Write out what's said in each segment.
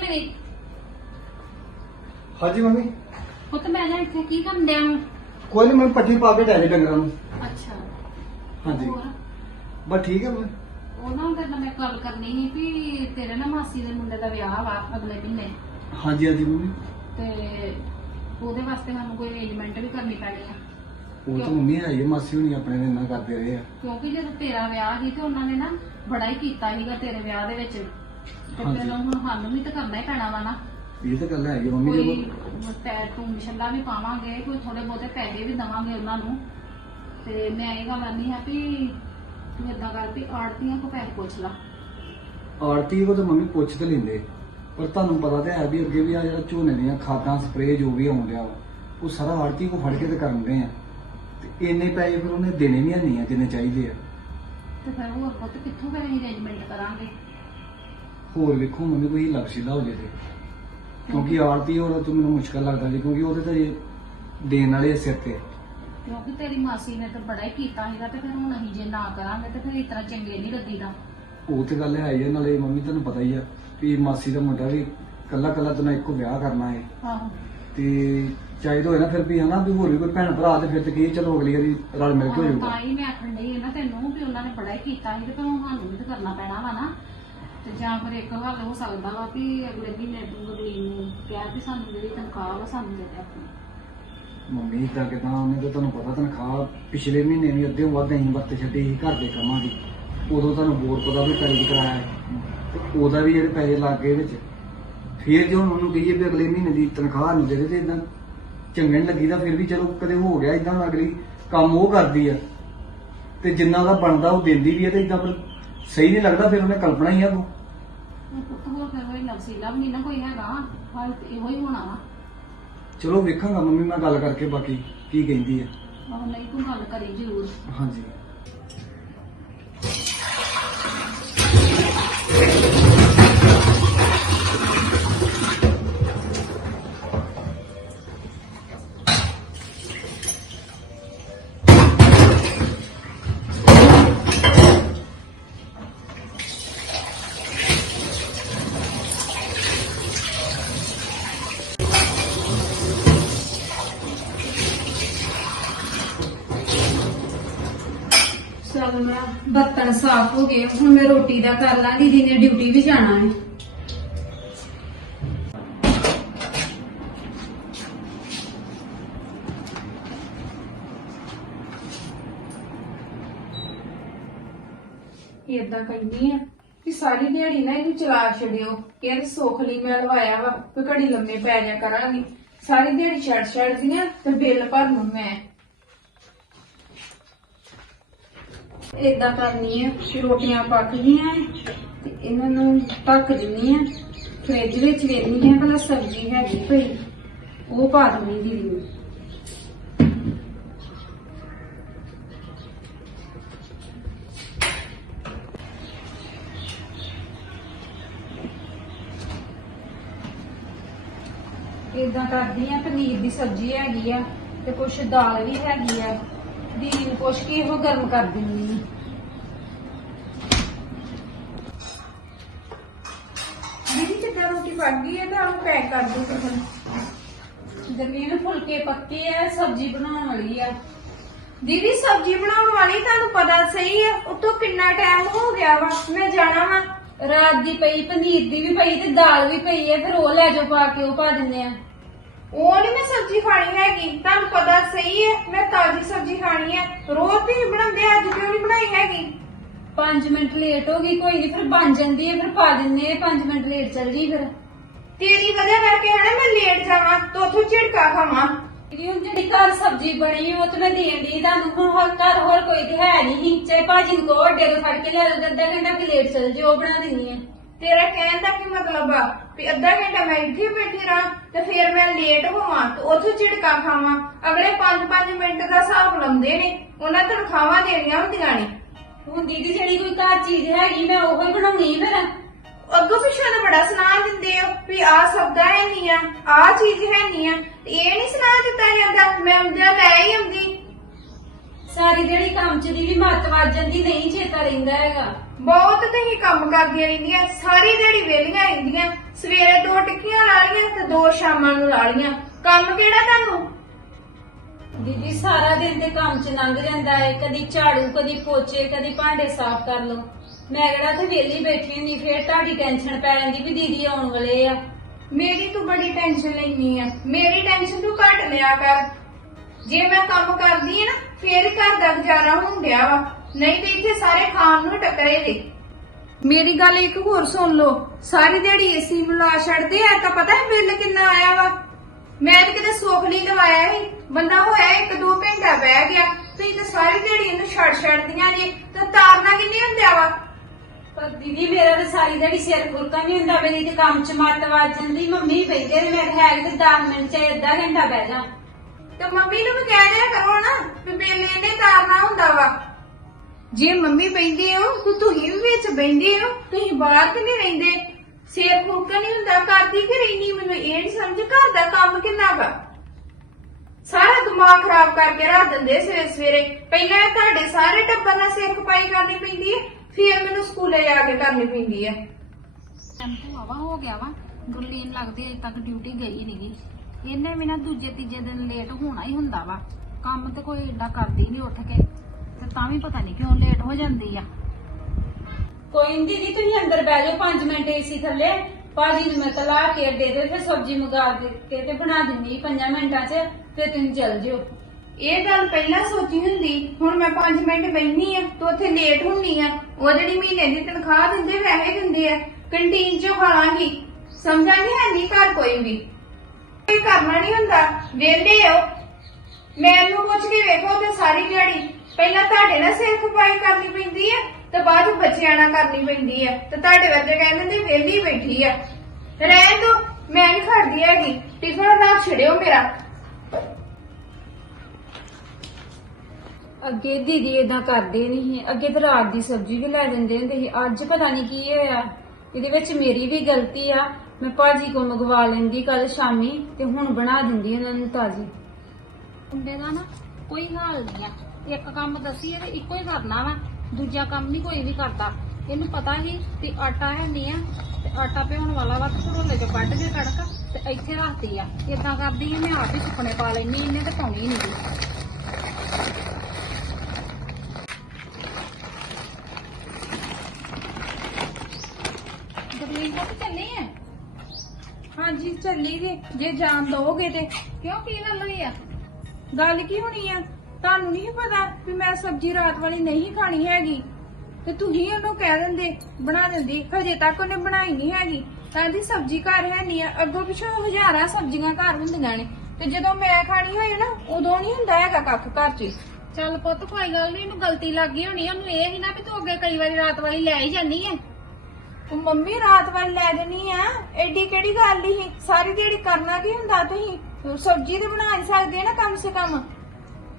ਮੇਰੀ। ਹਾਂਜੀ ਮੰਮੀ। ਪੁੱਤ ਮੈਂ ਨਾ ਇੱਥੇ ਕੀ ਕਰਨ ਡਿਆ ਵਾਂ? ਕੋਈ ਨਹੀਂ ਮੈਂ ਪੱਠੀ ਪਾ ਕੇ ਡਾਲੇ ਡੰਗਰਾਂ ਨੂੰ। ਅੱਛਾ। ਹਾਂਜੀ। ਹੋਰ? ਬਸ ਠੀਕ ਹੈ ਮੈਂ ਉਹ ਨਾ ਨਾਲ ਮੈਂ ਗੱਲ ਕਰਨੀ ਸੀ ਵੀ ਤੇਰੇ ਨਾ ਮਾਸੀ ਦੇ ਮੁੰਡੇ ਦਾ ਵਿਆਹ ਵਾ ਅਗਲੇ ਮਹੀਨੇ। ਹਾਂਜੀ ਹਾਂਜੀ ਮੰਮੀ। ਤੇ ਉਹਦੇ ਵਾਸਤੇ ਸਾਨੂੰ ਕੋਈ ਅਰੇਂਜਮੈਂਟ ਵੀ ਕਰਨੀ ਪੈਣੀ ਆ। ਉਹ ਤਾਂ ਮੰਮੀ ਆਈ ਹੈ ਮਾਸੀ ਹੁਣੀ ਆਪਣੇ ਨੇ ਇੰਨਾ ਕਰਦੇ ਰਹੇ ਆ। ਕਿਉਂਕਿ ਜਦੋਂ ਤੇਰਾ ਵਿਆਹ ਸੀ ਤੇ ਉਹਨਾਂ ਨੇ ਨਾ ਬੜਾ ਹੀ ਕੀਤਾ ਸੀਗਾ ਤੇਰੇ ਵਿਆਹ ਦੇ ਵਿੱਚ। ਤੇ ਹਾਂਜੀ। ਫਿਰ ਹੁਣ ਸਾਨੂੰ ਵੀ ਤਾਂ ਕਰਨਾ ਹੀ ਪੈਣਾ ਵਾ ਨਾ। ਇਹ ਤਾਂ ਗੱਲ ਹੈਗੀ ਮੰਮੀ ਕੋਈ ਜਦੋਂ ਟੈਟੂ ਟੂਮਸ਼ਲਾ ਵੀ ਪਾਵਾਂਗੇ ਕੋਈ ਥੋੜੇ ਬਹੁਤੇ ਪੈਸੇ ਵੀ ਦਵਾਂਗੇ ਉਹਨਾਂ ਨੂੰ। ਤੇ ਮੈਂ ਇਹ ਗੱਲ ਆਨੀ ਆ ਵੀ ਤੂੰ ਏਦਾਂ ਕਰ ਵੀ ਆੜਤੀਆਂ ਕੋ ਪੈਸੇ ਪੁੱਛ ਲਾ। ਆਰਤੀ ਕੋ ਤਾਂ ਮੰਮੀ ਪੁੱਛ ਤੇ ਲੈਂਦੇ। ਪਰ ਤੁਹਾਨੂੰ ਪਤਾ ਤਾਂ ਹੈ ਵੀ ਅੱਗੇ ਵੀ ਆ ਜਿਹੜਾ ਝੋਨੇ ਦੀਆਂ ਖਾਦਾਂ ਸਪਰੇਅ ਜੋ ਵੀ ਆਉਂਦਿਆ ਉਹ ਸਾਰਾ ਆਰਤੀ ਕੋ ਫੜ ਕੇ ਤੇ ਕਰਦੇ ਆ। ਤੇ ਇੰਨੇ ਪੈਸੇ ਫਿਰ ਉਹਨੇ ਦੇਣੇ ਨਹੀਂ ਨਹੀਂ ਆ ਜਿੰਨੇ ਚਾਹੀਦੇ ਆ। ਤੇ ਫਿਰ ਹੋਰ ਪੁੱਤ ਕਿੱਥੋਂ ਫਿਰ ਅਸੀਂ ਅਰੇਂਜਮੈਂਟ ਕਰਾਂਗੇ? ਹੋਰ ਵੇਖੋ ਮੰਮੀ ਕੋਈ ਲਕਸ਼ੀਲਾ ਹੋ ਜੇ ਤੇ। ਕਿਉਂਕਿ ਆਰਤੀ ਹੋਰ ਤੋਂ ਮੈਨੂੰ ਮੁਸ਼ਕਲ ਲੱਗਦਾ ਜੀ ਕਿਉਂਕਿ ਉਹਦੇ ਤਾਂ ਇਹ ਦੇਣ ਵਾਲੇ ਆ ਸਿਰ ਤੇ। ਕਿਉਂਕਿ ਤੇਰੀ ਮਾਸੀ ਨੇ ਤਾਂ ਬੜਾ ਹੀ ਕੀਤਾ ਸੀਗਾ ਤੇ ਫਿਰ ਹੁਣ ਅਸੀਂ ਜੇ ਨਾ ਕਰਾਂਗੇ ਤੇ ਫਿਰ ਇਸ ਤਰ੍ਹਾਂ ਚੰਗੇ ਨਹੀਂ ਲੱਗੀਦਾ। ਉਹ ਤੇ ਗੱਲ ਹੈ ਹੀ ਆ, ਨਾਲੇ ਮੰਮੀ ਤੁਹਾਨੂੰ ਪਤਾ ਹੀ ਆ ਵੀ ਮਾਸੀ ਦਾ ਮੁੰਡਾ ਵੀ ਕੱਲਾ ਕੱਲਾ ਤਾਂ ਇੱਕੋ ਵਿਆਹ ਕਰਨਾ ਹੈ ਆਹੋ। ਤੇ ਚਾਹੀਦਾ ਹੋਏ ਨਾ ਫਿਰ ਵੀ ਹਨਾ ਵੀ ਹੋਰ ਵੀ ਕੋਈ ਭੈਣ ਭਰਾ ਤੇ ਫਿਰ ਤੇ ਕੀ ਚਲੋ ਅਗਲੀ ਵਾਰੀ ਰਲ ਮਿਲ ਕੇ ਹੋ ਤਾਂ ਜਾਊਗਾ। ਹੀ ਮੈਂ ਆਖਣ ਡਈ ਆ ਨਾ ਤੈਨੂੰ ਵੀ ਉਹਨਾਂ ਨੇ ਬੜਾ ਹੀ ਕੀਤਾ ਸੀ ਤੇ ਹੁਣ ਸਾਨੂੰ ਵੀ ਤਾਂ ਕਰਨਾ ਪੈਣਾ ਵਾ ਨਾ। ਤੇ ਜਾਂ ਫਿਰ ਇੱਕ ਹੱਲ ਹੋ ਸਕਦਾ ਵਾ ਵੀ ਅਗਲੇ ਮਹੀਨੇ ਤੂੰ ਅਗਲੀ ਨੂੰ ਕਿਹਾ ਵੀ ਸਾਨੂੰ ਜਿਹੜੀ ਤਨਖਾਹ ਵਾ ਸਾਨੂੰ ਦੇ ਦੇ ਆਪਣੀ। ਮੰਮੀ ਇਦਾਂ ਕਿਦਾਂ ਉਹਨੇ ਤਾਂ ਤੁਹਾਨੂੰ ਪਤਾ ਤਨਖਾਹ ਪਿਛਲੇ ਮਹੀਨੇ ਵੀ ਅੱਧੇ ਵੱਧ ਅਸੀਂ ਵਰਤ ਛੱਡੀ ਸੀ ਘਰ ਦੇ ਕੰਮਾਂ ਦੀ। ਉਦੋਂ ਤੁਹਾਨੂੰ ਬੋਰ ਪਤਾ ਵੀ ਕਰੀ ਕਰਾਇਆ ਤੇ ਉਹਦਾ ਵੀ ਜਿਹੜੇ ਪੈਸੇ ਲੱਗ ਗਏ ਵਿੱਚ। ਫਿਰ ਜੇ ਹੁਣ ਉਹਨੂੰ ਕਹੀਏ ਵੀ ਅਗਲੇ ਮਹੀਨੇ ਦੀ ਤਨਖਾਹ ਨਹੀਂ ਦੇ ਦੇ ਤੇ ਇਦਾਂ ਚੰਗਾ ਨਹੀਂ ਲੱਗੀਦਾ ਫਿਰ ਵੀ ਚਲੋ ਕਦੇ ਹੋ ਗਿਆ ਇਦਾਂ ਅਗਲੀ ਕੰਮ ਉਹ ਕਰਦੀ ਆ। ਤੇ ਜਿੰਨਾ ਉਹਦਾ ਬਣਦਾ ਉਹ ਦਿੰਦੀ ਵੀ ਆ ਤੇ ਇਦਾਂ ਫਿਰ ਸਹੀ ਨਹੀਂ ਲੱਗਦਾ ਫਿਰ ਉਹਨੇ ਕਲਪਨਾ ਹੀ ਆ ਉਹ ਉਹ ਪੁੱਤ ਹੋਰ ਫਿਰ ਕੋਈ ਨਵਸੀਲਾ ਵੀ ਨਹੀਂ ਨਾ ਕੋਈ ਹੈਗਾ ਹਾਲ ਤੇ ਇਹੋ ਹੀ ਹੋਣਾ ਵਾ। ਚਲੋ ਵੇਖਾਂਗਾ ਮੰਮੀ ਮੈਂ ਗੱਲ ਕਰਕੇ ਬਾਕੀ ਕੀ ਕਹਿੰਦੀ ਆ। ਉਹ ਨਹੀਂ ਤੂੰ ਗੱਲ ਕਰੀ ਜ਼ਰੂਰ। ਹਾਂਜੀ। ਹੁਣ ਮੈਂ ਰੋਟੀ ਦਾ ਕਰ ਲਾਂ ਦੀਦੀ ਡਿਊਟੀ ਵੀ ਜਾਣਾ ਹੈ। ਏਦਾਂ ਕਹਿੰਦੀ ਆ ਕਿ ਸਾਰੀ ਦਿਹਾੜੀ ਨਾ ਇਹਨੂੰ ਚਲਾ ਛੱਡਿਓ। ਇਹ ਸੁੱਖ ਲਈ ਮੈਂ ਲਵਾਇਆ ਵਾ, ਕੋਈ ਘੜੀ ਲੰਮੇ ਪੈ ਜਾ ਕਰਾਂਗੀ। ਸਾਰੀ ਦਿਹਾੜੀ ਛੱਡ ਛੱਡਦੀਆਂ ਤੇ ਬਿੱਲ ਭਰ ਨੂੰ ਮੈਂ। ਏਦਾਂ ਕਰਨੀ ਆ ਕਿ ਰੋਟੀਆਂ ਪੱਕ ਗਈਆਂ ਹੈ ਤੇ ਇਹਨਾਂ ਨੂੰ ਢੱਕ ਦਿੰਨੀ ਆ, ਫ੍ਰਿਜ ਵਿੱਚ ਵੇਖਣੀ ਹੈ ਭਲਾ ਸਬਜ਼ੀ ਹੈਗੀ ਪਈ ਉਹ ਪਾ ਦਣੀ ਦੀਦੀ ਨੂੰ। ਏਦਾਂ ਕਰਦੀ ਆ, ਪਨੀਰ ਦੀ ਸਬਜ਼ੀ ਹੈਗੀ ਆ, ਤੇ ਕੁਛ ਦਾਲ ਵੀ ਹੈਗੀ ਆ। ਦੀਦੀ ਪੁੱਛ ਕੇ ਉਹ ਗਰਮ ਕਰ ਦਿੰਨੀ ਆ। ਦੀਦੀ, ਜਿੱਦਾਂ ਰੋਟੀ ਪੱਕ ਗਈ ਹੈ ਤਾਂ ਉਹ ਪੈਕ ਕਰ ਦਿਓ ਫਿਰ ਜਮੀਨ ਫੁਲਕੇ ਪੱਕੇ ਆ, ਸਬਜ਼ੀ ਬਣਾਉਣ ਵਾਲੀ ਆ। ਦੀਦੀ, ਸਬਜ਼ੀ ਬਣਾਉਣ ਵਾਲੀ ਤੁਹਾਨੂੰ ਪਤਾ ਸਹੀ ਆ, ਉਤੋਂ ਕਿੰਨਾ ਟਾਈਮ ਹੋ ਗਿਆ ਵਾ? ਮੈਂ ਜਾਣਾ ਵਾ। ਰਾਤ ਦੀ ਪਈ, ਪਨੀਰ ਦੀ ਵੀ ਪਈ ਤੇ ਦਾਲ ਵੀ ਪਈ ਹੈ ਫਿਰ ਉਹ ਲੈ ਜਾਓ ਪਾ ਕੇ, ਉਹ ਪਾ ਦਿੰਦੇ ਆ। ਉਹ ਨਹੀਂ ਮੈਂ ਸਬਜ਼ੀ ਖਾਣੀ ਹੈਗੀ। ਤੁਹਾਨੂੰ ਪਤਾ ਸਹੀ ਹੈ ਮੈਂ ਤਾਜ਼ੀ ਸਬਜ਼ੀ ਖਾਣੀ ਹੈ। ਰੋਜ਼ ਤੇ ਹੀ ਬਣਾਉਂਦੇ ਅੱਜ ਕਿਉਂ ਨਹੀਂ ਬਣਾਈ ਹੈਗੀ? 5 ਮਿੰਟ ਲੇਟ ਹੋ ਗਈ ਕੋਈ ਨਹੀਂ ਫਿਰ ਬਣ ਜਾਂਦੀ ਹੈ ਫਿਰ ਪਾ ਦਿੰਨੇ ਆ 5 ਮਿੰਟ ਲੇਟ ਚੱਲ ਜੀ ਫਿਰ। ਤੇਰੀ ਵਜ੍ਹਾ ਕਰਕੇ ਹੈ ਨਾ ਮੈਂ ਲੇਟ ਜਾਵਾਂ ਤੇ ਉੱਥੋਂ ਝਿੜਕਾ ਖਾਵਾਂ। ਇਹ ਹੁਣ ਜਿਹੜੀ ਘਰ ਸਬਜ਼ੀ ਬਣੀ ਉਹ ਤੇ ਮੈਂ ਦੇਣ ਦੀ ਤੁਹਾਨੂੰ। ਹੁਣ ਹੋਰ ਘਰ ਹੋਰ ਕੋਈ ਤੇ ਹੈ ਨਹੀਂ ਚਾਹੇ ਭਾਜੀ ਨੂੰ ਕਹੋ ਅੱਡੇ ਤੋਂ ਫੜ ਕੇ ਲੈ ਲਓ ਅੱਧਾ ਘੰਟਾ ਕਿ ਲੇਟ ਚੱਲ ਜੀ ਉਹ ਬਣਾ ਦਿੰਨੀ ਆ ਤੇਰਾ ਕਹਿਣ ਦਾ ਕੀ ਮਤਲਬ ਆ? ਵੀ ਅੱਧਾ ਘੰਟਾ ਮੈਂ ਇੱਥੇ ਬੈਠੀ ਰਹਾਂ ਤੇ ਫਿਰ ਮੈਂ ਲੇਟ ਹੋਵਾਂ ਤੇ ਉੱਥੋਂ ਝਿੜਕਾ ਖਾਵਾਂ। ਅਗਲੇ 5-5 ਮਿੰਟ ਦਾ ਹਿਸਾਬ ਲਾਉਂਦੇ ਨੇ। ਉਹਨਾਂ ਤਨਖਾਹਾਂ ਦੇਣੀਆਂ ਹੁੰਦੀਆਂ ਨੇ। ਹੁਣ ਦੀਦੀ ਜਿਹੜੀ ਕੋਈ ਘਰ ਚੀਜ਼ ਹੈਗੀ ਮੈਂ ਉਹੋ ਹੀ ਬਣਾਉਣੀ ਫਿਰ। ਅੱਗੋਂ ਪਿੱਛੋਂ ਤਾਂ ਬੜਾ ਸੁਣਾ ਦਿੰਦੇ ਹੋ ਵੀ ਆਹ ਸਬਦਾ ਹੈ ਨਹੀਂ ਆ ਆਹ ਚੀਜ਼ ਹੈ ਨਹੀਂ ਆ। ਤੇ ਇਹ ਨਹੀਂ ਸੁਣਾ ਦਿੱਤਾ ਜਾਂਦਾ ਮੈਂ ਆਉਂਦਿਆਂ ਲੈ ਹੀ ਆਉਂਦੀ। ਸਾਰੀ ਦਿਹਾੜੀ ਕੰਮ 'ਚ ਦੀ ਵੀ ਮੱਤ ਵੱਜ ਜਾਂਦੀ ਨਹੀਂ ਚੇਤਾ ਰਹਿੰਦਾ ਹੈਗਾ। ਬਹੁਤ ਤੁਸੀਂ ਕੰਮ ਕਰਦੀਆਂ ਰਹਿੰਦੀਆਂ ਸਾਰੀ ਦਿਹਾੜੀ ਵਿਹਲੀਆਂ ਰਹਿੰਦੀਆਂ। ਸਵੇਰੇ ਦੋ ਟਿੱਕੀਆਂ ਲਾ ਲਈਆਂ ਤੇ ਦੋ ਸ਼ਾਮਾਂ ਨੂੰ ਲਾ ਲਈਆਂ। ਕੰਮ ਕਿਹੜਾ ਤੁਹਾਨੂੰ? ਦੀਦੀ ਸਾਰਾ ਦਿਨ ਤੇ ਕੰਮ 'ਚ ਲੰਘ ਜਾਂਦਾ ਹੈ ਕਦੀ ਝਾੜੂ ਕਦੀ ਪੋਚੇ ਕਦੀ ਭਾਂਡੇ ਸਾਫ਼ ਕਰ ਲਓ। ਮੈਂ ਕਿਹੜਾ ਤੇ ਵਿਹਲੀ ਬੈਠੀ ਹੁੰਦੀ ਫੇਰ ਤੁਹਾਡੀ ਟੈਨਸ਼ਨ ਪੈ ਜਾਂਦੀ ਵੀ ਦੀਦੀ ਆਉਣ ਵਾਲੇ ਆ। ਮੇਰੀ ਤੂੰ ਬੜੀ ਟੈਨਸ਼ਨ ਲੈਣੀ ਆ। ਮੇਰੀ ਟੈਨਸ਼ਨ ਤੂੰ ਘੱਟ ਲਿਆ ਕਰ। ਜੇ ਮੈਂ ਕੰਮ ਕਰਦੀ ਆ ਨਾ ਫੇਰ ਘਰ ਦਾ ਗੁਜ਼ਾਰਾ ਹੁੰਦਿਆ ਵਾ। ਨਹੀਂ ਤੇ ਇੱਥੇ ਸਾਰੇ ਖਾਣ ਨੂੰ ਟੱਕਰੇ ਦੇ ਮੇਰੀ ਗੱਲ ਇੱਕ ਹੋਰ ਸੁਣ ਲਓ। ਸਾਰੀ ਦਿਹਾੜੀ ਏਸੀ ਨੂੰ ਲਾ ਛੱਡਦੇ ਆ ਤਾਂ ਪਤਾ ਹੈ ਬਿੱਲ ਕਿੰਨਾ ਆਇਆ ਵਾ। ਮੈਂ ਤਾਂ ਕਿਤੇ ਸੁੱਖ ਲਈ ਲਵਾਇਆ ਸੀ। ਬੰਦਾ ਹੋਇਆ ਇੱਕ ਦੋ ਘੰਟਾ ਬਹਿ ਗਿਆ ਤੁਸੀਂ ਤਾਂ ਸਾਰੀ ਦਿਹਾੜੀ ਇਹਨੂੰ ਛੱਡ ਛੱਡਦੀਆਂ ਜੇ ਤਾਂ ਤਾਰਨਾ ਕਿੰਨੀ ਹੁੰਦਿਆ ਵਾ? ਪਰ ਦੀਦੀ ਮੇਰਾ ਤੇ ਸਾਰੀ ਦਿਹਾੜੀ ਸਿਰ ਖੁਰਕਾ ਨਹੀਂ ਹੁੰਦਾ। ਮੇਰੀ ਤੇ ਕੰਮ 'ਚ ਮੱਤ ਵੱਜ ਜਾਂਦੀ। ਮੰਮੀ ਬੈਠੇ ਤੇ ਮੈਂ ਹੈ ਕਿ 10 ਮਿੰਟ 'ਚ ਅੱਧਾ ਘੰਟਾ ਬਹਿ ਜਾ। ਤੇ ਮੰਮੀ ਨੂੰ ਵੀ ਕਹਿ ਦਿਆ ਕਰੋ ਨਾ ਵੀ ਬਿੱਲ ਇਹਨੇ ਤਾਰਨਾ ਹੁੰਦਾ ਵਾ। ਜੇ ਮੰਮੀ ਬੈਂਦੇ ਹੋ, ਤਾਂ ਤੁਸੀਂ ਵੀ ਵਿੱਚ ਬੈਂਦੇ ਹੋ, ਤੁਸੀਂ ਬਾਹਰ ਤੇ ਨਹੀਂ ਰਹਿੰਦੇ? ਸਿਰ ਫੂਕਾ ਨਹੀਂ ਹੁੰਦਾ, ਕਰਦੀ ਕਿ ਰਹਿਨੀ ਮੈਨੂੰ ਇਹ ਨਹੀਂ ਸਮਝ, ਘਰ ਦਾ ਕੰਮ ਕਿੰਨਾ ਵਾ? ਸਾਰਾ ਦਿਮਾਗ ਖਰਾਬ ਕਰਕੇ ਰੱਖ ਦਿੰਦੇ ਸਵੇਰੇ ਸਵੇਰੇ। ਪਹਿਲਾਂ ਇਹ ਤੁਹਾਡੇ ਸਾਰੇ ਟੱਬਰ ਨਾਲ ਸਿਰ ਖਪਾਈ ਕਰਨੀ ਪੈਂਦੀ ਹੈ ਫਿਰ ਮੈਨੂੰ ਸਕੂਲੇ ਜਾ ਕੇ ਕਰਨੀ ਪੈਂਦੀ ਹੈ ਟੈਂਪੂ ਆਵਾ ਹੋ ਗਿਆ ਵਾ, ਗੁਰਲੀਨ ਲੱਗਦੀ ਅਜੇ ਤੱਕ ਡਿਊਟੀ ਗਈ ਨਹੀਂਗੀ ਇਹਨੇ ਵੀ ਨਾ ਦੂਜੇ ਤੀਜੇ ਦਿਨ ਲੇਟ ਹੋਣਾ ਹੀ ਹੁੰਦਾ ਵਾ। ਕੰਮ ਤੇ ਕੋਈ ਏਡਾ ਕਰਦੀ ਨਹੀਂ ਉੱਠ ਕੇ। ਤੇ ਤਾਂ ਵੀ ਪਤਾ ਨਹੀਂ ਕਿਉਂ ਲੇਟ ਹੋ ਜਾਂਦੀ ਆ। ਕੋਈ ਨੀ ਦੀਦੀ, ਤੁਸੀਂ ਅੰਦਰ ਬਹਿ ਜਾਓ 5 ਮਿੰਟ ਏਸੀ ਥੱਲੇ। ਭਾਜੀ ਨੂੰ ਮੈਂ ਤਲਾ ਕੇ ਦੇ ਦੇ ਫਿਰ ਸਬਜ਼ੀ ਮੰਗਾ ਦੇ ਤੇ ਬਣਾ ਦਿੰਦੀ 5 ਮਿੰਟਾਂ 'ਚ, ਫਿਰ ਤੁਸੀਂ ਚੱਲ ਜਿਓ ਇਹ ਗੱਲ ਪਹਿਲਾਂ ਸੋਚੀ ਹੁੰਦੀ, ਹੁਣ ਮੈਂ 5 ਮਿੰਟ ਬੈਠੀ ਆ, ਤੇ ਉੱਥੇ ਲੇਟ ਹੁੰਨੀ ਆ। ਉਹ ਜਿਹੜੀ ਮਹੀਨੇ ਦੀ ਤਨਖਾਹ ਦਿੰਦੇ, ਵੈਸੇ ਦਿੰਦੇ ਆ। ਕੰਟੀਨ ਚੋਂ ਖਾ ਲਾਂਗੀ ਸਮਝਾਂ ਨਹੀਂ ਹੈ ਨਹੀਂ ਘਰ ਕੋਈ ਵੀ। ਕੋਈ ਕਰਨਾ ਨਹੀਂ ਹੁੰਦਾ। ਵਿਹਲੇ ਹੋ ਮੈਨੂੰ ਪੁੱਛ ਕੇ ਵੇਖੋ ਤੇ ਸਾਰੀ ਦਿਹਾੜੀ। ਪਹਿਲਾਂ ਤੁਹਾਡੇ ਨਾਲ ਸਿਰ ਖਪਾਈ ਕਰਨੀ ਪੈਂਦੀ ਹੈ ਤੇ ਬਾਅਦ ਚ ਬੱਚਿਆਂ ਨਾਲ ਕਰਨੀ ਪੈਂਦੀ ਹੈ ਤੇ ਤੁਹਾਡੇ ਵਰਗੇ ਕਹਿੰਦੇ ਨੇ ਵਿਹਲੀ ਬੈਠੀ ਆ। ਰਹਿਣ ਦੋ, ਮੈਂ ਨਹੀਂ ਖੜਦੀ ਹੈਗੀ। ਟਿਫਨ ਨਾ ਛੜਿਓ ਮੇਰਾ। ਅੱਗੇ ਦੀਦੀ ਇਦਾਂ ਕਰਦੇ ਨਹੀਂ ਅੱਗੇ ਤਾਂ ਰਾਤ ਦੀ ਸਬਜ਼ੀ ਵੀ ਲੈ ਦਿੰਦੇ ਹੁੰਦੇ ਸੀ। ਅੱਜ ਪਤਾ ਨਹੀਂ ਕੀ ਹੋਇਆ। ਇਹਦੇ ਵਿੱਚ ਮੇਰੀ ਵੀ ਗਲਤੀ ਆ। ਮੈਂ ਭਾਜੀ ਕੋਲ ਮੰਗਵਾ ਲੈਂਦੀ ਕੱਲ ਸ਼ਾਮੀ, ਤੇ ਹੁਣ ਬਣਾ ਦਿੰਦੀ ਉਹਨਾਂ ਨੂੰ ਤਾਜ਼ੀ। ਮੁੰਡੇ ਦਾ ਨਾ ਕੋਈ ਹਾਲ ਨਹੀਂ ਆ। ਇੱਕ ਕੰਮ ਦਸੀਏ ਤੇ ਇੱਕੋ ਹੀ ਕਰਨਾ ਵਾ। ਦੂਜਾ ਕੰਮ ਨਹੀਂ ਕੋਈ ਵੀ ਕਰਦਾ। ਇਹਨੂੰ ਪਤਾ ਹੀ ਤੇ ਆਟਾ ਹੈ ਨਹੀਂ ਆ ਤੇ ਆਟਾ ਪਿਉਣ ਵਾਲਾ ਵਾ ਝੋਲੇ ਚੋਂ ਕੱਢ ਕੇ ਕੜਕ ਤੇ ਇੱਥੇ ਰੱਖਦੀ ਆ। ਇਦਾਂ ਕਰਦੀ ਆ ਮੈਂ ਆਪ ਹੀ ਸੁੱਕਣੇ ਪਾ ਲੈਣੀ ਇਹਨੇ ਤੇ ਪਾਉਣੀ ਨਹੀਂ ਗਰਲੀਨ ਕੋ ਚੱਲੇ ਆ? ਹਾਂਜੀ ਚੱਲੀ ਜੇ ਜੇ ਜਾਣ ਦਓਗੇ ਤੇ। ਕਿਉਂ ਕੀ ਗੱਲ ਹੋਈ ਆ? ਗੱਲ ਕੀ ਹੋਣੀ ਆ? ਤੁਹਾਨੂੰ ਨਹੀਂ ਪਤਾ ਵੀ ਮੈਂ ਸਬਜ਼ੀ ਰਾਤ ਵਾਲੀ ਨਹੀਂ ਖਾਣੀ ਹੈਗੀ। ਤੇ ਤੁਸੀਂ ਉਹਨੂੰ ਕਹਿ ਦਿੰਦੇ ਬਣਾ ਦਿੰਦੀ ਹਜੇ ਤੱਕ ਉਹਨੇ ਬਣਾਈ ਨਹੀਂ ਹੈਗੀ। ਕਹਿੰਦੀ ਸਬਜ਼ੀ ਘਰ ਹੈ ਨਹੀਂ ਆ ਅੱਗੋਂ ਪਿੱਛੋਂ ਹਜ਼ਾਰਾਂ ਸਬਜ਼ੀਆਂ ਘਰ ਹੁੰਦੀਆਂ ਨੇ। ਤੇ ਜਦੋਂ ਮੈਂ ਖਾਣੀ ਹੋਈ ਨਾ ਉਦੋਂ ਨਹੀਂ ਹੁੰਦਾ ਹੈਗਾ ਕੱਖ ਘਰ 'ਚ। ਚੱਲ ਪੁੱਤ ਕੋਈ ਗੱਲ ਨਹੀਂ ਇਹਨੂੰ ਗਲਤੀ ਲੱਗ ਗਈ ਹੋਣੀ ਉਹਨੂੰ ਇਹ ਹੀ ਨਾ ਵੀ ਤੂੰ ਅੱਗੇ ਕਈ ਵਾਰੀ ਰਾਤ ਵਾਲੀ ਲੈ ਹੀ ਜਾਂਦੀ ਐ ਉਹ ਮੰਮੀ ਰਾਤ ਵਾਲੀ ਲੈ ਦੇਣੀ ਆ। ਐਡੀ ਕਿਹੜੀ ਗੱਲ ਹੀ ਸਾਰੀ ਦਿਹਾੜੀ ਕਰਨਾ ਕੀ ਹੁੰਦਾ ਤੁਸੀਂ? ਸਬਜ਼ੀ ਤੇ ਬਣਾ ਹੀ ਸਕਦੇ ਆ ਨਾ ਕਮ ਸੇ ਕਮ।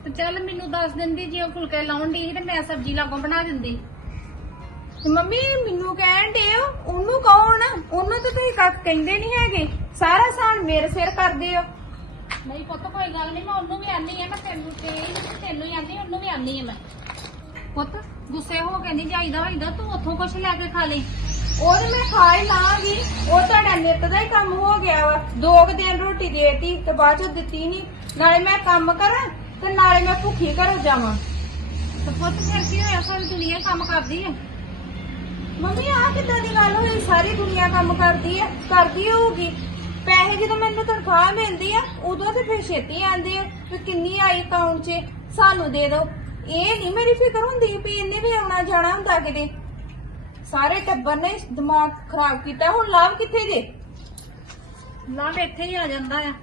ਤੇ ਚੱਲ ਮੈਨੂੰ ਦੱਸ ਦਿੰਦੀ ਜੇ ਉਹ ਫੁਲਕੇ ਲਾਉਣ ਦੀ ਤੇ ਮੈਂ ਸਬਜ਼ੀ ਲਾਗੋਂ ਬਣਾ ਦਿੰਦੀ। ਤੇ ਮੰਮੀ ਮੈਨੂੰ ਕਹਿਣ ਦੇ ਉਹਨੂੰ ਕਹੋ ਨਾ ਉਹਨੂੰ ਤਾਂ ਤੁਸੀਂ ਕੱਖ ਕਹਿੰਦੇ ਨਹੀਂ ਹੈਗੇ। ਸਾਰਾ ਸਾਨ ਮੇਰੇ ਸਿਰ ਕਰਦੇ ਹੋ। ਨਹੀਂ ਪੁੱਤ ਕੋਈ ਗੱਲ ਨਹੀਂ ਮੈਂ ਉਹਨੂੰ ਵੀ ਆਨੀ ਆ ਮੈਂ ਤੈਨੂੰ ਤੇ ਤੈਨੂੰ ਹੀ ਆਨੀ ਉਹਨੂੰ ਵੀ ਆਨੀ ਆ ਮੈਂ। ਪੁੱਤ ਗੁੱਸੇ ਹੋ ਕੇ ਨਹੀਂ ਜਾਈਦਾ ਹੋਈਦਾ ਤੂੰ ਉੱਥੋਂ ਕੁਛ ਲੈ ਕੇ ਖਾ ਲਈ। ਉਹ ਤੇ ਮੈਂ ਖਾ ਹੀ ਲਾਂਗੀ। ਉਹ ਤੁਹਾਡਾ ਨਿੱਤ ਦਾ ਹੀ ਕੰਮ ਹੋ ਗਿਆ ਵਾ। ਦੋ ਕੁ ਦਿਨ ਰੋਟੀ ਦੇਤੀ ਤੇ ਬਾਅਦ ਚ ਦਿੱਤੀ ਨਹੀਂ ਨਾਲੇ ਮੈਂ ਕੰਮ ਕਰਾਂ ਤੇ ਨਾਲੇ ਮੈਂ ਭੁੱਖੀ ਘਰੋਂ ਜਾਵਾਂ। ਤੇ ਪੁੱਤ ਫਿਰ ਕੀ ਹੋਇਆ? ਸਾਰੀ ਦੁਨੀਆ ਕੰਮ ਕਰਦੀ ਆ? ਮੰਮੀ ਆਹ ਕਿੱਦਾਂ ਦੀ ਗੱਲ ਹੋਈ? ਸਾਰੀ ਦੁਨੀਆ ਕੰਮ ਕਰਦੀ ਆ। ਕਰਦੀ ਹੋਊਗੀ। ਪੈਸੇ ਜਦੋਂ ਮੈਨੂੰ ਤਨਖਾਹ ਮਿਲਦੀ ਆ ਉਦੋਂ ਤੇ ਫਿਰ ਛੇਤੀ ਆਂਦੇ ਆ। ਕਿ ਕਿੰਨੀ ਆਈ ਅਕਾਊਂਟ 'ਚ? ਸਾਨੂੰ ਦੇ ਦਿਓ। ਇਹ ਨਹੀਂ ਮੇਰੀ ਫਿਕਰ ਹੁੰਦੀ ਵੀ ਇਹਨੇ ਵੀ ਆਉਣਾ ਜਾਣਾ ਹੁੰਦਾ ਕਿਤੇ। ਸਾਰੇ ਟੱਬਰ ਨੇ ਦਿਮਾਗ ਖਰਾਬ ਕੀਤਾ। ਹੁਣ ਲਾਭ ਕਿੱਥੇ ਜੇ? ਲਾਭ ਇੱਥੇ ਹੀ ਆ ਜਾਂਦਾ ਆ।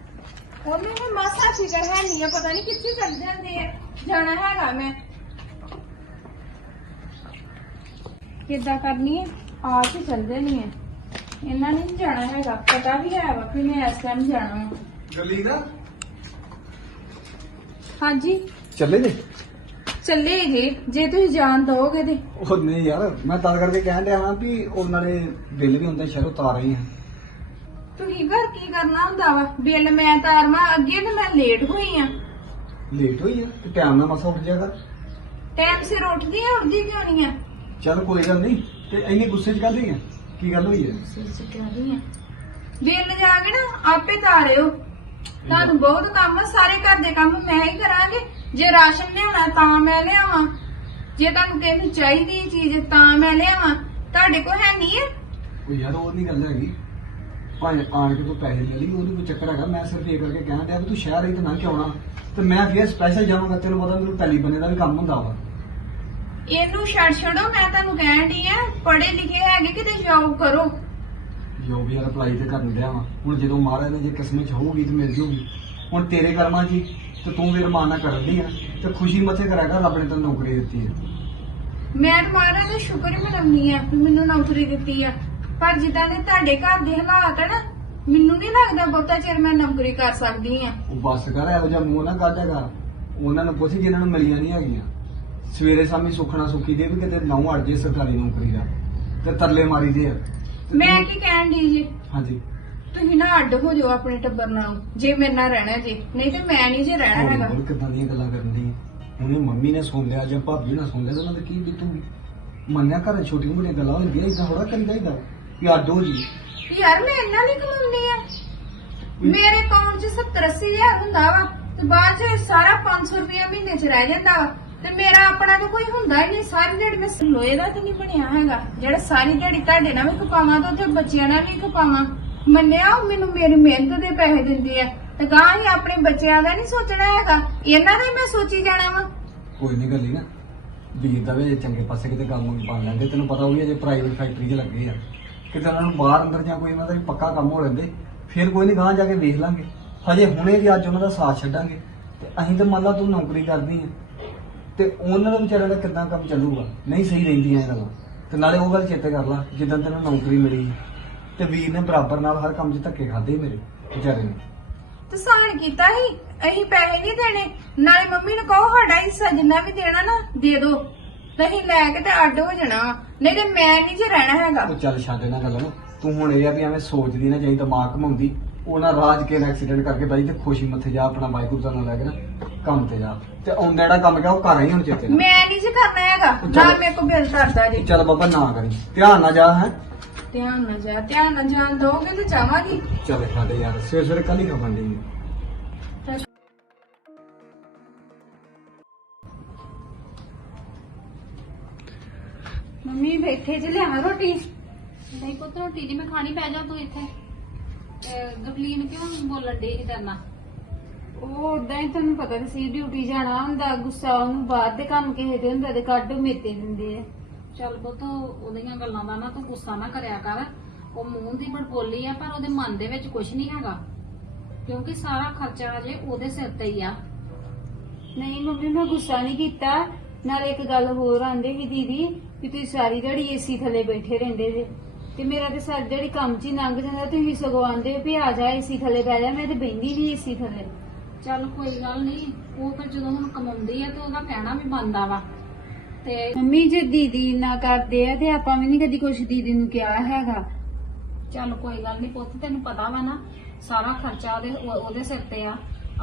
ਉਹਨੂੰ ਵੀ ਮਾਸਾ ਫਿਕਰ ਹੈ ਨਹੀਂ ਆ ਪਤਾ ਨਹੀਂ ਕਿੱਥੇ ਚੱਲ ਜਾਂਦੇ ਆ। ਜਾਣਾ ਹੈਗਾ ਮੈਂ। ਕਿੱਦਾਂ ਕਰਨੀ ਹੈ ਆ ਕੇ ਚੱਲ ਜਾਣੀ ਹੈ ਇਹਨਾਂ ਨੇ ਨੀ ਜਾਣਾ ਹੈਗਾ। ਪਤਾ ਵੀ ਹੈ ਵਾ ਕਿ ਮੈਂ ਇਸ ਟਾਈਮ ਜਾਣਾ ਵਾ। ਗੱਲੀ ਦਾ? ਹਾਂਜੀ। ਚੱਲੇ ਜੀ? ਚੱਲੇ ਇਹ ਜੇ ਤੁਸੀਂ ਜਾਣ ਦਓਗੇ ਤੇ। ਉਹ ਨਹੀਂ ਯਾਰ ਮੈਂ ਤਾਂ ਕਰਕੇ ਕਹਿਣ ਡਿਆ ਵਾਂ ਵੀ ਉਹਨਾਂ ਨੇ ਬਿੱਲ ਵੀ ਹੁੰਦਾ ਸ਼ਹਿਰੋਂ ਤਾਰ ਰਹੀ ਆ। ਤੁਸੀਂ ਘਰ ਕੀ ਕਰਨਾ ਹੁੰਦਾ ਵਾ? ਬਿੱਲ ਮੈਂ ਤਾਰਮਾ ਅੱਗੇ ਤਾਂ ਮੈਂ ਲੇਟ ਹੋਈ ਆ। ਲੇਟ ਹੋਈ ਆ ਤੇ ਟਾਈਮ ਨਾਲ ਮਸਾ ਉੱਠ ਜਾ ਕਰ। ਟਾਈਮ ਸਿਰ ਉੱਠਦੀ ਆ ਉੱਠਦੀ ਕਿਉਂ ਨਹੀਂ ਆ? ਚੱਲ ਕੋਈ ਗੱਲ ਨਹੀਂ ਤੇ ਇੰਨੀ ਗੁੱਸੇ 'ਚ ਕਾਹਦੀ ਹੈ ਕੀ ਗੱਲ ਹੋਈ ਹੈ ਕਹਿ ਰਹੀ ਆ? ਬਿੱਲ ਜਾ ਕੇ ਨਾ ਆਪੇ ਤਾਰਿਓ। ਤੁਹਾਨੂੰ ਬਹੁਤ ਕੰਮ ਆ ਸਾਰੇ ਘਰ ਦੇ ਕੰਮ ਮੈਂ ਹੀ ਕਰਾਂਗੇ। ਜੇ ਰਾਸ਼ਨ ਲਿਆਉਣਾ ਤਾਂ ਮੈਂ ਲਿਆਵਾਂ। ਜੇ ਤੁਹਾਨੂੰ ਕਿਸੇ ਨੂੰ ਚਾਹੀਦੀ ਚੀਜ਼ ਤਾਂ ਮੈਂ ਲਿਆਵਾਂ। ਤੁਹਾਡੇ ਕੋਲ ਹੈ ਨਹੀਂ ਹੈ? ਉਹ ਯਾਰ ਉਹ ਨਹੀਂ ਗੱਲ ਹੈਗੀ। ਭਾਵੇਂ ਆਣ ਕੇ ਤੂੰ ਪੈਸੇ ਲੈ ਲਈ ਉਹਦੇ ਕੋਈ ਚੱਕਰ ਹੈਗਾ। ਮੈਂ ਸਿਰਫ ਇਹ ਕਰਕੇ ਕਹਿਣਾ ਡਿਆ ਵੀ ਤੂੰ ਸ਼ਹਿਰ ਆਈ ਤੇ ਨਾ ਕਿ ਆਉਣਾ। ਤੇ ਮੈਂ ਫਿਰ ਸਪੈਸ਼ਲ ਜਾਵਾਂਗਾ ਤੈਨੂੰ ਪਤਾ ਮੈਨੂੰ ਪਹਿਲੀ ਬੰਨੇ ਦਾ ਵੀ ਕੰਮ ਹੁੰਦਾ ਵਾ। ਇਹਨੂੰ ਛੱਡ ਛੱਡੋ ਮੈਂ ਤੁਹਾਨੂੰ ਕਹਿਣ ਦੀ ਆ ਪੜ੍ਹੇ ਲਿਖੇ ਹੈਗੇ ਕਿਤੇ ਜੌਬ ਕਰੋ। ਜੋ ਵੀ ਯਾਰ ਅਪਲਾਈ ਤੇ ਕਰਨ ਡਿਆ ਵਾ। ਹੁਣ ਜਦੋਂ ਮਹਾਰਾਜ ਨੇ ਜੇ ਕਿਸਮਤ ਚ ਹੋਊਗੀ ਤੇ ਮਿਲ ਜੂਗੀ। ਹੁਣ ਤੇਰੇ ਕਰਮਾਂ 'ਚ ਹੀ। ਤੇ ਤੂੰ ਵੀ ਰਮਾਨਾ ਕਰਨ ਦੀ ਆ ਤੇ ਖੁਸ਼ੀ ਮੱਥੇ ਕਰਿਆ ਕਰ ਰੱਬ ਨੇ ਤੈਨੂੰ ਨੌਕਰੀ ਦਿੱਤੀ ਹੈ ਮੈਂ ਤਾਂ ਮਹਾਰਾਜ ਦਾ ਸ਼ੁਕਰ ਹੀ ਮਨਾਉਣੀ ਆ ਕਿ ਮੈਨੂੰ ਨੌਕਰੀ ਦਿੱਤੀ ਆ। ਪਰ ਜਿੱਦਾਂ ਦੇ ਤੁਹਾਡੇ ਘਰ ਦੇ ਹਾਲਾਤ ਆ ਨਾ ਮੈਨੂੰ ਨਹੀਂ ਲੱਗਦਾ ਬਹੁਤਾ ਚਿਰ ਮੈਂ ਨੌਕਰੀ ਕਰ ਸਕਦੀ ਆ। ਉਹ ਬੱਸ ਕਰ ਇਹੋ ਜਿਹਾ ਮੂੰਹ ਨਾ ਕੱਢਿਆ ਕਰ। ਉਹਨਾਂ ਨੂੰ ਪੁੱਛ ਜਿਨ੍ਹਾਂ ਨੂੰ ਮਿਲੀਆਂ ਨਹੀਂ ਹੈਗੀਆਂ। ਸਵੇਰੇ ਸ਼ਾਮੀ ਸੁਖਣਾ ਸੁਖੀ ਦੇ ਵੀ ਕਿਤੇ ਨੌ ਅੜ ਜੇ ਸਰਕਾਰੀ ਨੌਕਰੀ ਦਾ ਤੇ ਤਰਲੇ ਮਾਰੀ ਦੇ ਆ। ਤੇ ਮੈਂ ਤੂੰ- ਕੀ ਕਹਿਣ ਦੀ ਜੀ? ਹਾਂਜੀ। ਤੁਸੀਂ ਨਾ ਅੱਡ ਹੋ ਜਾਓ ਆਪਣੇ ਟੱਬਰ ਨਾਲ ਜੇ ਮੇਰੇ ਨਾਲ ਰਹਿਣਾ ਜੀ। ਨਹੀਂ ਤੇ ਮੈਂ ਨਹੀਂ ਜੇ ਰਹਿਣਾ ਹੈਗਾ। ਹੋਰ ਕਿੱਦਾਂ ਦੀਆਂ ਗੱਲਾਂ ਕਰਨ ਉਹਨੇ ਮੰਮੀ ਨੇ ਸੁਣ ਲਿਆ ਜਾਂ ਭਾਬੀ ਨੇ ਸੁਣ ਲਿਆ ਤਾਂ ਉਹਨਾਂ ਦੇ ਕੀ ਬੀਤੂਗੀ? ਮੰਨਿਆ ਘਰ ਛੋਟੀ ਮੋਟੀਆਂ ਗੱਲਾਂ ਹੁੰਦੀਆਂ ਇਦਾਂ ਥੋੜਾ ਕਰੀ ਜਾਈਦਾ ਵੀ ਅੱਡ ਹੋ ਜੀ ਯਾਰ ਮੈਂ ਇੰਨਾ ਨਹੀਂ ਕਮਾਉਂਦੀ ਆ। ਮੇਰੇ ਅਕਾਊਂਟ 'ਚ 70 ਅੱਸੀ ਹਜ਼ਾਰ ਹੁੰਦਾ ਵਾ ਤੇ ਬਾਅਦ 'ਚ ਸਾਰਾ 500 ਰੁਪਇਆ ਮਹੀਨੇ 'ਚ ਰਹਿ ਜਾਂਦਾ ਵਾ। ਤੇ ਮੇਰਾ ਆਪਣਾ ਤਾਂ ਕੋਈ ਹੁੰਦਾ ਹੀ ਨਹੀਂ ਸਾਰੀ ਦਿਹਾੜੀ ਮੈਂ ਲੋਏ ਦਾ ਤਾਂ ਨਹੀਂ ਬਣਿਆ ਹੈਗਾ। ਜਿਹੜਾ ਸਾਰੀ ਦਿਹਾੜੀ ਤੁਹਾਡੇ ਨਾਲ ਵੀ ਖਪਾਵਾਂ ਤੇ ਉੱਥੇ ਬੱਚਿਆਂ ਨਾਲ ਵੀ ਖਪਾਵਾਂ। ਮੰਨਿਆ ਉਹ ਮੈਨੂੰ ਮੇਰੀ ਮਿਹਨਤ ਦੇ ਪੈਸੇ ਦਿੰਦੇ ਆ। ਤੇ ਗਾਂ ਹੀ ਆਪਣੇ ਬੱਚਿਆਂ ਦਾ ਨਹੀਂ ਸੋਚਣਾ ਹੈਗਾ। ਇਹਨਾਂ ਦਾ ਹੀ ਮੈਂ ਸੋਚੀ ਜਾਣਾ ਵਾ। ਕੋਈ ਨਹੀਂ ਗੱਲੀ ਨਾ ਵੀਰ ਦਾ ਵੀ ਚੰਗੇ ਪਾਸੇ ਕਿਤੇ ਕੰਮ ਬਣ ਲੈਂਦੇ। ਤੈਨੂੰ ਪਤਾ ਉਹ ਅਜੇ ਪ੍ਰਾਈਵੇਟ ਫੈਕਟਰੀ 'ਚ ਲੱਗੇ ਆ। ਕਿਤੇ ਉਹਨਾਂ ਨੂੰ ਬਾਹਰ ਅੰਦਰ ਜਾਂ ਕੋਈ ਉਹਨਾਂ ਦਾ ਵੀ ਪੱਕਾ ਕੰਮ ਹੋ ਲੈਂਦੇ। ਫਿਰ ਕੋਈ ਨਹੀਂ ਗਾਂ ਜਾ ਕੇ ਵੇਖ ਲਾਂਗੇ। ਹਜੇ ਹੁਣੇ ਵੀ ਅੱਜ ਉਹਨਾਂ ਦਾ ਸਾਥ ਛੱਡਾਂਗੇ। ਤੇ ਅਸੀਂ ਤਾਂ ਮੰਨ ਲਾ ਤੂੰ ਨੌਕਰੀ ਕਰਦੀ ਆ। ਤੇ ਉਹਨਾਂ ਦਾ ਵਿਚਾਰਿਆਂ ਦਾ ਕਿੱਦਾਂ ਕੰਮ ਚੱਲੂਗਾ? ਨਹੀਂ ਸਹੀ ਰਹਿੰਦੀਆਂ ਇਹ ਗੱਲਾਂ ਤੇ ਨਾਲੇ ਉਹ ਗੱਲ ਚੇਤੇ ਕਰ ਲਾ। ਜਿੱਦਾਂ ਤੈਨੂੰ ਨੌਕਰੀ ਮਿਲੀ। ਤੇ ਵੀਰ ਨੇ ਬਰਾਬਰ ਨਾਲ ਹਰ ਕੰਮ 'ਚ ਧੱਕੇ ਖਾਦੇ ਮੇਰੇ ਵਿਚਾਰੇ ਨੇ। ਤੇ ਸਾਨ ਕੀਤਾ ਸੀ? ਅਸੀਂ ਪੈਸੇ ਨਹੀਂ ਦੇਣੇ। ਨਾਲੇ ਮੰਮੀ ਨੂੰ ਕਹੋ ਸਾਡਾ ਹਿੱਸਾ ਜਿੰਨਾ ਵੀ ਦੇਣਾ ਨਾ ਦੇ ਦਿਓ ਅਸੀਂ ਲੈ ਕੇ ਤੇ ਅੱਡ ਹੋ ਜਾਣਾ। ਨਹੀਂ ਤੇ ਮੈਂ ਨਹੀਂ ਜੇ ਰਹਿਣਾ ਹੈਗਾ। ਉਹ ਚੱਲ ਛੱਡ ਇਹਨਾਂ ਗੱਲਾਂ ਨੂੰ। ਤੂੰ ਹੁਣ ਇਹ ਆ ਵੀ ਐਵੇਂ ਸੋਚਦੀ ਨਾ ਜਾਈ ਦਿਮਾਗ ਘਮਾਉਂਦੀ। ਉਹ ਨਾ ਰਾਜ ਕੇ ਐਕਸੀਡੈਂਟ ਕਰਕੇ ਬਾਈ ਤੇ ਖੁਸ਼ੀ ਮੱਥੇ ਜਾ ਆਪਣਾ ਵਾਹਿਗੁਰੂ ਦਾ ਨਾਮ ਲੈ ਕੇ ਨਾ ਕੰਮ ਤੇ ਜਾ। ਤੇ ਆਉਂਦਾ ਜਿਹੜਾ ਕੰਮ ਉਹ ਕਰ ਹੀ ਹੁਣ ਚੇਤੇ ਨਾਲ। ਮੈਂ ਨਹੀਂ ਜੇ ਕਰਨਾ ਹੈਗਾ। ਨਾ ਮੇਰੇ ਕੋ ਬਿਲ ਕਰਦਾ ਜੀ। ਚੱਲ ਬਾਬਾ ਨਾ ਕਰੀ। ਧਿਆਨ ਨਾਲ ਜਾ ਹੈ। ਧਿਆਨ ਨਾਲ ਜਾ ਧਿਆਨ ਨਾਲ ਜਾਣ ਦੋਗੇ ਤੇ ਜਾਵਾਂਗੀ। ਚੱਲ ਸਾਡੇ ਯਾਰ ਸਵੇਰ ਸਵੇਰੇ ਕੱਲ ਹੀ ਖਪਣ ਦੀ ਮੰਮੀ ਬੈਠੇ ਜੇ ਲਿਆਵਾਂ ਰੋਟੀ? ਨਹੀਂ ਪੁੱਤ ਰੋਟੀ ਦੀ ਮੈਂ ਖਾਣੀ ਪੈ ਜਾ ਤੂੰ ਇੱਥੇ। ਗਵਲੀਨ ਕਿਉਂ ਬੋਲਣ ਦੇ ਹੀ ਕਰਨਾ ਉਹ ਉਦਾਂ ਹੀ ਤੁਹਾਨੂੰ ਪਤਾ ਸੀ ਡਿਊਟੀ ਜਾਣਾ ਹੁੰਦਾ ਗੁੱਸਾ ਉਹਨੂੰ ਬਾਹਰ ਦੇ ਕੰਮ ਕਿਸੇ ਦੇ ਹੁੰਦਾ ਤੇ ਕੱਢ ਮੇਤੇ ਦਿੰਦੇ ਆ। ਚੱਲ ਪੁੱਤ ਉਹਦੀਆਂ ਗੱਲਾਂ ਦਾ ਨਾ ਤੂੰ ਗੁੱਸਾ ਨਾ ਕਰਿਆ ਕਰ। ਉਹ ਮੂੰਹ ਦੀ ਬੜਬੋਲੀ ਆ ਪਰ ਉਹਦੇ ਮਨ ਦੇ ਵਿੱਚ ਕੁਝ ਨਹੀਂ ਹੈਗਾ। ਕਿਉਂਕਿ ਸਾਰਾ ਖਰਚਾ ਅਜੇ ਉਹਦੇ ਸਿਰ ਤੇ ਹੀ ਆ। ਨਹੀਂ ਮੰਮੀ ਮੈਂ ਗੁੱਸਾ ਨਹੀਂ ਕੀਤਾ। ਨਾਲੇ ਇੱਕ ਗੱਲ ਹੋਰ ਆਂਦੇ ਸੀ ਦੀਦੀ ਕਿ ਤੁਸੀਂ ਸਾਰੀ ਦਿਹਾੜੀ ਏਸੀ ਥੱਲੇ ਬੈਠੇ ਰਹਿੰਦੇ ਜੇ। ਤੇ ਮੇਰਾ ਤੇ ਸਾਰੀ ਦਿਹਾੜੀ ਕੰਮ 'ਚ ਹੀ ਲੰਘ ਜਾਂਦਾ ਤੁਸੀਂ ਸਗੋਂ ਆਂਦੇ ਵੀ ਆ ਜਾ ਏਸੀ ਥੱਲੇ ਬਹਿ ਜਾ ਮੈਂ ਤੇ ਬੈੰਦੀ ਨਹੀਂ ਏਸੀ ਥੱਲੇ। ਚੱਲ ਕੋਈ ਗੱਲ ਨਹੀਂ ਉਹ ਫਿਰ ਜਦੋਂ ਹੁਣ ਕਮਾਉਂਦੀ ਆ ਤੇ ਉਹਦਾ ਕਹਿਣਾ ਵੀ ਬਣਦਾ ਵਾ। ਤੇ ਮੰਮੀ ਜੇ ਦੀਦੀ ਨਾ ਕਰਦੇ ਆ ਤੇ ਆਪਾਂ ਵੀ ਨਹੀਂ ਕਦੀ ਕੁਛ ਦੀਦੀ ਨੂੰ ਕਿਹਾ ਹੈਗਾ। ਚੱਲ ਕੋਈ ਗੱਲ ਨਹੀਂ ਪੁੱਤ, ਤੈਨੂੰ ਪਤਾ ਵਾ ਨਾ, ਸਾਰਾ ਖਰਚਾ ਉਹਦੇ ਉਹ- ਉਹਦੇ ਸਿਰ ਤੇ ਆ।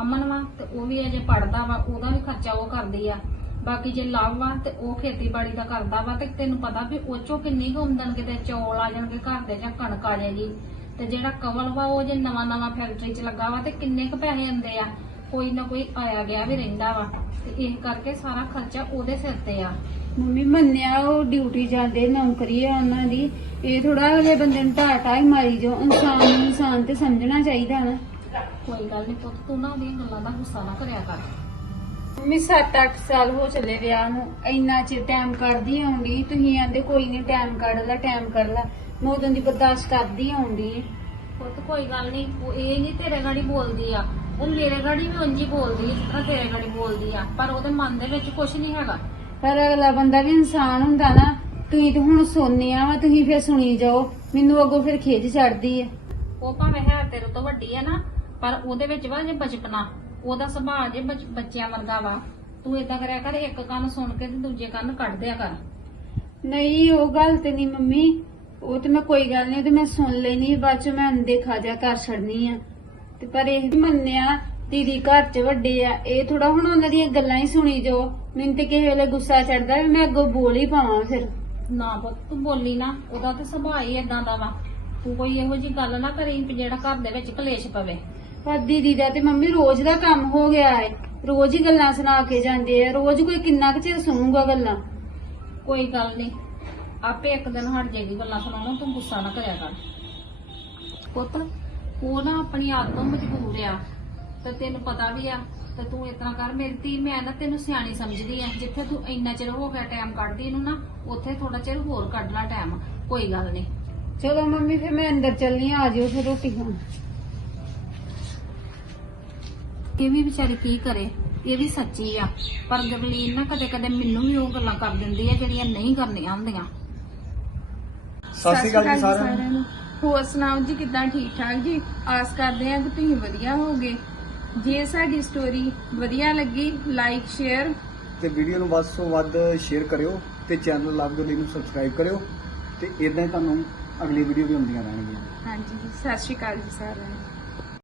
ਅਮਨ ਵਾ ਤੇ ਉਹ ਵੀ ਅਜੇ ਪੜਦਾ ਵਾ, ਉਹਦਾ ਵੀ ਖਰਚਾ ਉਹ ਕਰਦੀ ਆ। ਬਾਕੀ ਜੇ ਲਵ ਵਾ ਤੇ ਉਹ ਖੇਤੀਬਾੜੀ ਦਾ ਕਰਦਾ ਵਾ ਤੇ ਤੈਨੂੰ ਪਤਾ ਵੀ ਉਹ ਚੋਂ ਕਿੰਨੀ ਕੁ ਆਮਦਨ ਕਿਤੇ ਚੌਲ ਆ ਜਾਣਗੇ ਘਰ ਦੇ ਜਾਂ ਕਣਕ ਆ ਜਾਏਗੀ। ਤੇ ਜਿਹੜਾ ਕਵਲ ਵਾ ਉਹ ਜੇ ਨਵਾਂ ਨਵਾਂ ਫੈਕਟਰੀ 'ਚ ਲੱਗਾ ਵਾ ਤੇ ਕਿੰਨੇ ਕੁ ਪੈਸੇ ਆਉਂਦੇ ਆ। ਕੋਈ ਨਾ ਕੋਈ ਆਇਆ ਗਿਆ ਵੀ ਰਹਿੰਦਾ ਵਾ। ਤੇ ਇਸ ਕਰਕੇ ਸਾਰਾ ਖਰਚਾ ਉਹਦੇ ਸਿਰ ਤੇ ਆ। ਮੰਮੀ ਮੰਨਿਆ ਉਹ ਡਿਊਟੀ ਜਾਂਦੇ ਨੌਕਰੀ ਆ ਉਹਨਾਂ ਦੀ। ਇਹ ਥੋੜਾ ਅਗਲੇ ਬੰਦੇ ਨੂੰ ਢਾਟਾ ਹੀ ਮਾਰੀ ਜੋ ਇਨਸਾਨ ਨੂੰ ਇਨਸਾਨ ਤੇ ਸਮਝਣਾ ਚਾਹੀਦਾ ਨਾ। ਕੋਈ ਗੱਲ ਨਹੀਂ ਪੁੱਤ ਤੂੰ ਨਾ ਉਹਦੀਆਂ ਗੱਲਾਂ ਦਾ ਗੁੱਸਾ ਨਾ ਕਰਿਆ ਕਰ। ਮੰਮੀ 7-8 ਸਾਲ ਹੋ ਚੱਲੇ ਵਿਆਹ ਨੂੰ। ਇੰਨਾ ਚਿਰ ਟਾਈਮ ਕੱਢਦੀ ਆਉਂਦੀ। ਤੁਸੀਂ ਆਂਦੇ ਕੋਈ ਨਹੀਂ ਟਾਈਮ ਕੱਢ ਲੈ ਟਾਈਮ ਕੱਢ ਲੈ। ਮੈਂ ਉਦੋਂ ਦੀ ਬਰਦਾਸ਼ਤ ਕਰਦੀ ਆਉਂਦੀ। ਪੁੱਤ ਕੋਈ ਗੱਲ ਨਹੀਂ ਉਹ ਇਹ ਨਹੀਂ ਤੇਰੇ ਗਾੜੀ ਬੋਲਦੀ ਆ। ਉਹ ਮੇਰੇ ਗਾੜੀ ਵੀ ਉਂਝ ਹੀ ਬੋਲਦੀ ਜਿਸ ਤਰ੍ਹਾਂ ਤੇਰੇ ਗਾੜੀ ਬੋਲਦੀ ਆ ਪਰ ਉਹਦੇ ਮਨ ਦੇ ਵਿੱਚ ਕੁਝ ਨਹੀਂ ਹੈਗਾ। ਪਰ ਅਗਲਾ ਬੰਦਾ ਵੀ ਇਨਸਾਨ ਹੁੰਦਾ ਨਾ ਤੁਸੀਂ ਤਾਂ ਹੁਣ ਸੋਨਿਆ ਵਾ ਤੁਸੀਂ ਫਿਰ ਸੁਣੀ ਜਾਓ ਮੈਨੂੰ ਅੱਗੋਂ ਫਿਰ ਖਿੱਚ ਚੜਦੀ ਆ। ਉਹ ਭਾਵੇਂ ਹੈ ਤੇਰੇ ਤੋਂ ਵੱਡੀ ਆ ਨਾ ਪਰ ਉਹਦੇ ਵਿੱਚ ਵਾ ਜੇ ਬਚਪਨਾ ਉਹਦਾ ਸੁਭਾਅ ਜੇ ਬੱਚ- ਬੱਚਿਆਂ ਵਰਗਾ ਵਾ ਤੂੰ ਏਦਾਂ ਕਰਿਆ ਕਰ ਇੱਕ ਕੰਨ ਸੁਣ ਕੇ ਤੇ ਦੂਜੇ ਕੰਨ ਕੱਢ ਦਿਆ ਕਰ। ਨਹੀਂ ਉਹ ਗੱਲ ਤੇ ਨਹੀਂ ਮੰਮੀ ਉਹ ਤੇ ਮੈਂ ਕੋਈ ਗੱਲ ਨਹੀਂ ਉਹ ਤੇ ਮੈਂ ਸੁਣ ਲੈਣੀ ਬਾਅਦ ਚ ਮੈਂ ਅਣਦੇਖਾ ਜਾ ਕਰ ਛੱਡਨੀ ਆ। ਤੇ ਪਰ ਇਹ ਵੀ ਮੰਨਿਆ ਦੀਦੀ ਘਰ 'ਚ ਵੱਡੇ ਆ ਇਹ ਥੋੜਾ ਹੁਣ ਉਹਨਾਂ ਦੀਆਂ ਗੱਲਾਂ ਹੀ ਸੁਣੀ ਜੋ ਮੈਨੂੰ ਤੇ ਕਿਸੇ ਵੇਲੇ ਗੁੱਸਾ ਚੜਦਾ ਵੀ ਮੈਂ ਅੱਗੋਂ ਬੋਲ ਹੀ ਪਾਵਾਂ ਫਿਰ। ਨਾ ਪੁੱਤ ਤੂੰ ਬੋਲੀ ਨਾ ਉਹਦਾ ਤੇ ਸੁਭਾਅ ਹੀ ਇਦਾਂ ਦਾ ਵਾ। ਤੂੰ ਕੋਈ ਇਹੋ ਜੀ ਗੱਲ ਨਾ ਕਰੀ ਵੀ ਜਿਹੜਾ ਘਰ ਦੇ ਵਿੱਚ ਕਲੇਸ਼ ਪਵੇ। ਪਰ ਦੀਦੀ ਦਾ ਤੇ ਮੰਮੀ ਰੋਜ਼ ਦਾ ਕੰਮ ਹੋ ਗਿਆ ਹੈ ਰੋਜ਼ ਹੀ ਗੱਲਾਂ ਸੁਣਾ ਕੇ ਜਾਂਦੇ ਆ। ਰੋਜ਼ ਕੋਈ ਕਿੰਨਾ ਕੁ ਚਿਰ ਸੁਣੂਗਾ ਗੱਲਾਂ? ਕੋਈ ਗੱਲ ਨਹੀਂ ਆਪੇ ਇੱਕ ਦਿਨ ਹਟ ਜਾਏਗੀ ਗੱਲਾਂ ਸੁਣਾਉਣੋਂ ਤੂੰ ਗੁੱਸਾ ਨਾ ਕਰਿਆ ਕਰ। ਪੁੱਤ ਉਹ ਨਾ ਆਪਣੀ ਆਦਤ ਤੋਂ ਮਜਬੂਰ ਆ। ਤੇ ਤੈਨੂੰ ਪਤਾ ਵੀ ਆ ਤੇ ਤੂੰ ਇਤਨਾ ਕਰ। ਮੇਰੀ ਧੀ ਮੈਂ ਨਾ ਤੈਨੂੰ ਸਿਆਣੀ ਸਮਝਦੀ ਆ। ਜਿੱਥੇ ਤੂੰ ਇੰਨਾ ਚਿਰ ਹੋ ਗਿਆ ਟਾਈਮ ਕੱਢਦੀ ਇਹਨੂੰ ਨਾ ਉੱਥੇ ਥੋੜਾ ਚਿਰ ਹੋਰ ਕੱਢ ਲੈ ਟਾਈਮ ਕੋਈ ਗੱਲ ਨਹੀਂ। ਚਲੋ ਮੰਮੀ ਫਿਰ ਮੈਂ ਅੰਦਰ ਚੱਲਨੀ ਆ। ਜਿਓ ਫਿਰ ਰੋਟੀ ਖਾਣ। ਇਹ ਵੀ ਵਿਚਾਰੀ ਕੀ ਕਰੇ? ਇਹ ਵੀ ਸੱਚੀ ਆ। ਪਰ ਗਰਲੀਨ ਨਾ ਕਦੇ ਕਦੇ ਮੈਨੂੰ ਵੀ ਉਹ ਗੱਲਾਂ ਕਰ ਦਿੰਦੀ ਆ ਜਿਹੜੀਆਂ ਨਹੀਂ ਕਰਨੀਆਂ ਹੁੰਦੀਆਂ। ਸਤਿ ਸ਼੍ਰੀ ਅਕਾਲ ਜੀ ਸਾਰਿਆਂ ਨੂੰ। ਹੋਰ ਸੁਣਾਓ ਜੀ ਕਿਦਾਂ ਠੀਕ ਠਾਕ ਜੀ? ਆਸ ਕਰਦੇ ਹਾਂ ਕਿ ਤੁਸੀਂ ਵਧੀਆ ਹੋਗੇ ਜੇ ਸਾਡੀ ਸਟੋਰੀ ਵਧੀਆ ਲੱਗੀ ਲਾਈਕ ਸ਼ੇਅਰ ਤੇ ਵੀਡੀਓ ਨੂੰ ਵੱਧ ਤੋਂ ਵੱਧ ਸ਼ੇਅਰ ਕਰਿਓ ਤੇ ਚੈਨਲ ਲਵ ਗੁਰਲੀ ਨੂੰ ਸਬਸਕ੍ਰਾਈਬ ਕਰਿਓ ਤੇ ਇਦਾਂ ਹੀ ਤੁਹਾਨੂੰ ਅਗਲੀ ਵੀਡੀਓ ਵੀ ਹੁੰਦੀਆਂ ਰਹਿਣਗੀਆਂ। ਹਾਂਜੀ ਜੀ ਸਤਿ ਸ਼੍ਰੀ ਅਕਾਲ ਜੀ ਸਾਰਿਆਂ ਨੂੰ।